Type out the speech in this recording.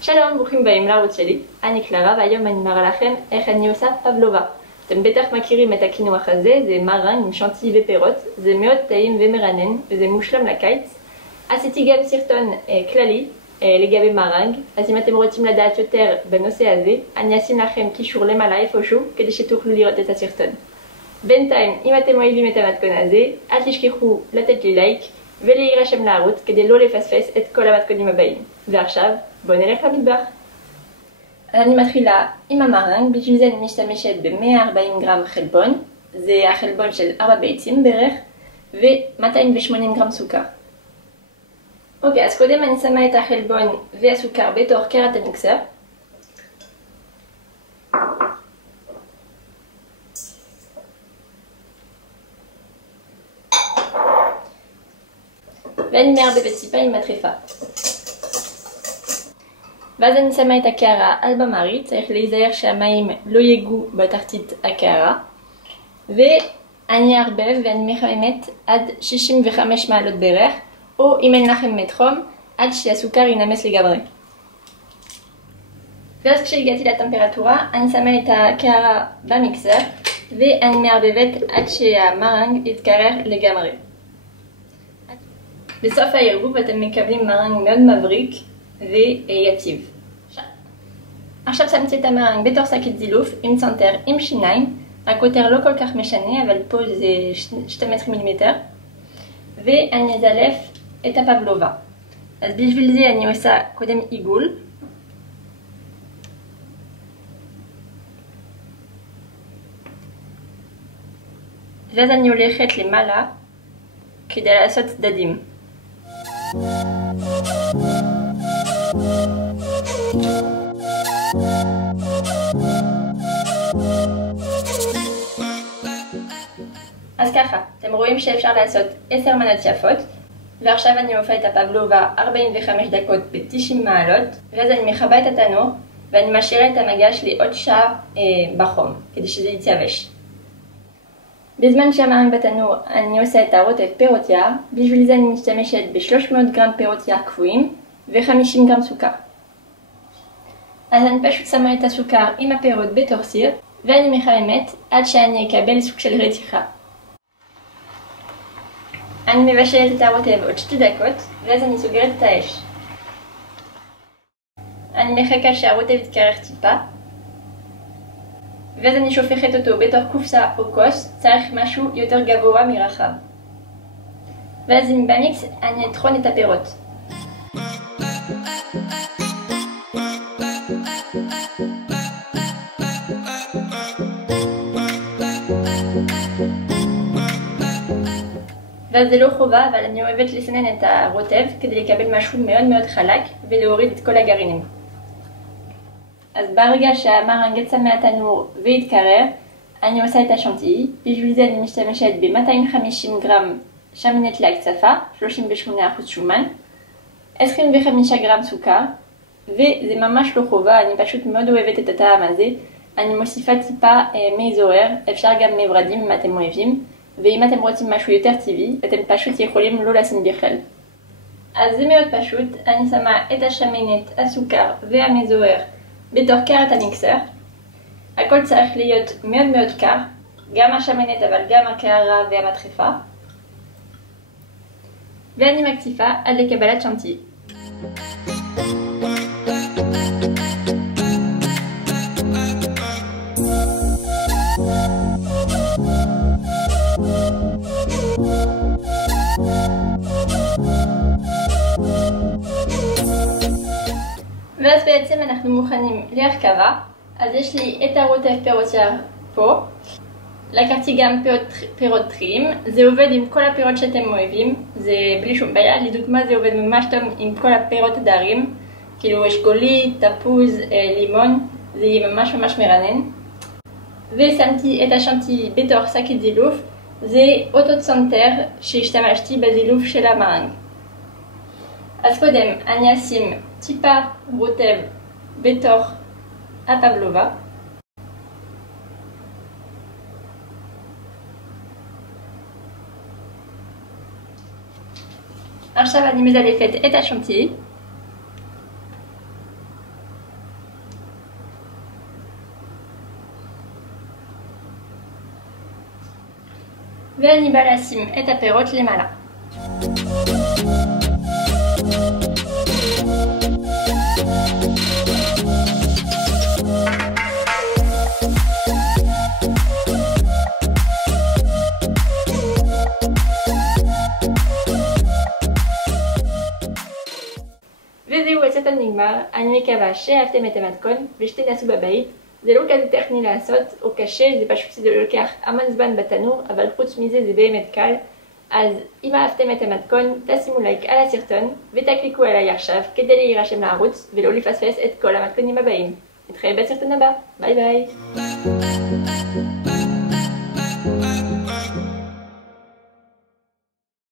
שלום, ברוכים הבאים לערוץ שלי, אני קלרה והיום אני מראה לכם איך אני עושה פבלובה. אתם בטח מכירים את הקינוח הזה, זה מרנג עם שנטי ופירות, זה מאוד טעים ומרנן וזה מושלם לקיץ. עשיתי גם סרטון כללי לגבי מרנג, אז אם אתם רוצים לדעת יותר בנושא הזה, אני אשים לכם קישור למעלה איפשהו כדי שתוכלו לראות את הסרטון. בינתיים, אם אתם אוהבים את המתכון הזה, אל תשכחו לתת לי לייק ולהירשם לערוץ כדי לא לפספס את כל המתכונים הבאים. ועכשיו, בואו נלך למטבח. אני מתחילה עם המרנג, בשביל זה אני משתמשת ב-140 גרם חלבון, זה החלבון של 4 ביצים בערך, ו-280 גרם סוכר. אוקיי, אז קודם אני שמה את החלבון והסוכר בתוך קערת המיקסר. ואני מערבבת טיפה עם מטרפה. ואז אני שמה את הקערה על במרי, צריך להיזהר שהמים לא יגעו בתחתית הקערה. ואני אערבב ואני מחממת עד 65 מעלות בערך, או אם אין לכם מטרום, עד שהסוכר ינמס לגמרי. ואז כשהגעתי לטמפרטורה, אני שמה את הקערה במיקסר, ואני מערבבת עד שהמרנג יתקרר לגמרי. בסוף הערבוב אתם מקבלים מרנג מאוד מבריק ויציב. עכשיו שמתי את המרנג בתור שקית זילוף עם צנתר עם שיניים, הקוטר לא כל כך משנה אבל פה זה 12 מילימטר, ואני אזלף את הפבלובה. אז בשביל זה אני עושה קודם עיגול, ואז אני הולכת למעלה כדי לעשות צדדים. אז ככה, אתם רואים שאפשר לעשות 10 מנות יפות, ועכשיו אני עופה את הפבלובה 45 דקות ב-90 מעלות, ואז אני מכבה את התנור ואני משאירה את המגש לעוד שעה בחום, כדי שזה יתייבש. בזמן שהמרנג בתנור אני עושה את הרוטב פירות יער, בשביל זה אני משתמשת ב-300 גרם פירות יער קפואים ו-50 גרם סוכר. אז אני פשוט שמה את הסוכר עם הפירות בתוך סיר, ואני מחממת עד שאני אקבל סוג של רתיחה. אני מבשלת את הרוטב עוד 2 דקות, ואז אני סוגרת את האש. אני מחכה שהרוטב יתקרר טיפה, ואז אני שופכת אותו בתוך קופסה או כוס, צריך משהו יותר גבוה מרחב. ואז עם במיקס אני אטחון את הפירות. ואז זה לא חובה, אבל אני אוהבת לסנן את הרוטב כדי לקבל משהו מאוד מאוד חלק ולהוריד את כל הגרעינים. אז ברגע שהמרנג יצא מהתנור והתקרר, אני עושה את השנטי. בשביל זה אני משתמשת ב-250 גרם שמנת להקצפה, 38% שומן, 25 גרם סוכר, וזה ממש לא חובה, אני פשוט מאוד אוהבת את הטעם הזה. אני מוסיפה טיפה מי זוהר, אפשר גם מי ורדים אם אתם אוהבים, ואם אתם רוצים משהו יותר טבעי, אתם פשוט יכולים לא לשים בכלל. אז זה מאוד פשוט, אני שמה את השמנת, הסוכר והמי זוהר בתוך קערת המיקסר. הכל צריך להיות מאוד מאוד קר, גם השמנת אבל גם הקערה והמטרפה. ואני מקציפה עד לקבלת שנטי. ואז בעצם אנחנו מוכנים להרכבה. אז יש לי את הרוטב פירות יער פה. לקחתי גם פירות טריים, זה עובד עם כל הפירות שאתם אוהבים, זה בלי שום בעיה. לדוגמה זה עובד ממש טוב עם כל הפירות הדרים, כאילו אשכולית, תפוז, לימון, זה יהיה ממש ממש מרנן. ושמתי את השנטי בתוך שקית זילוף, זה אותו צנתר שהשתמשתי בזילוף של המרנג. אז קודם אני אשים טיפה רוטב בתוך הפבלובה. עכשיו אני מזלפת את השנטי. ואני בא לשים את הפירות למעלה. וזהו, הצעתן נגמר. אני מקווה שאהבתם את המתכון ושתנסו בבית. זה לא כזה טכני לעשות או קשה, זה פשוט שזה לוקח המון זמן בתנור, אבל חוץ מזה זה באמת קל. אז אם אהבתם את המתכון, תשימו לייק על הסרטון ותקליקו עליי עכשיו כדי להירשם לערוץ ולא לפספס את כל המתכונים הבאים. נתראה בסרטון הבא, ביי ביי.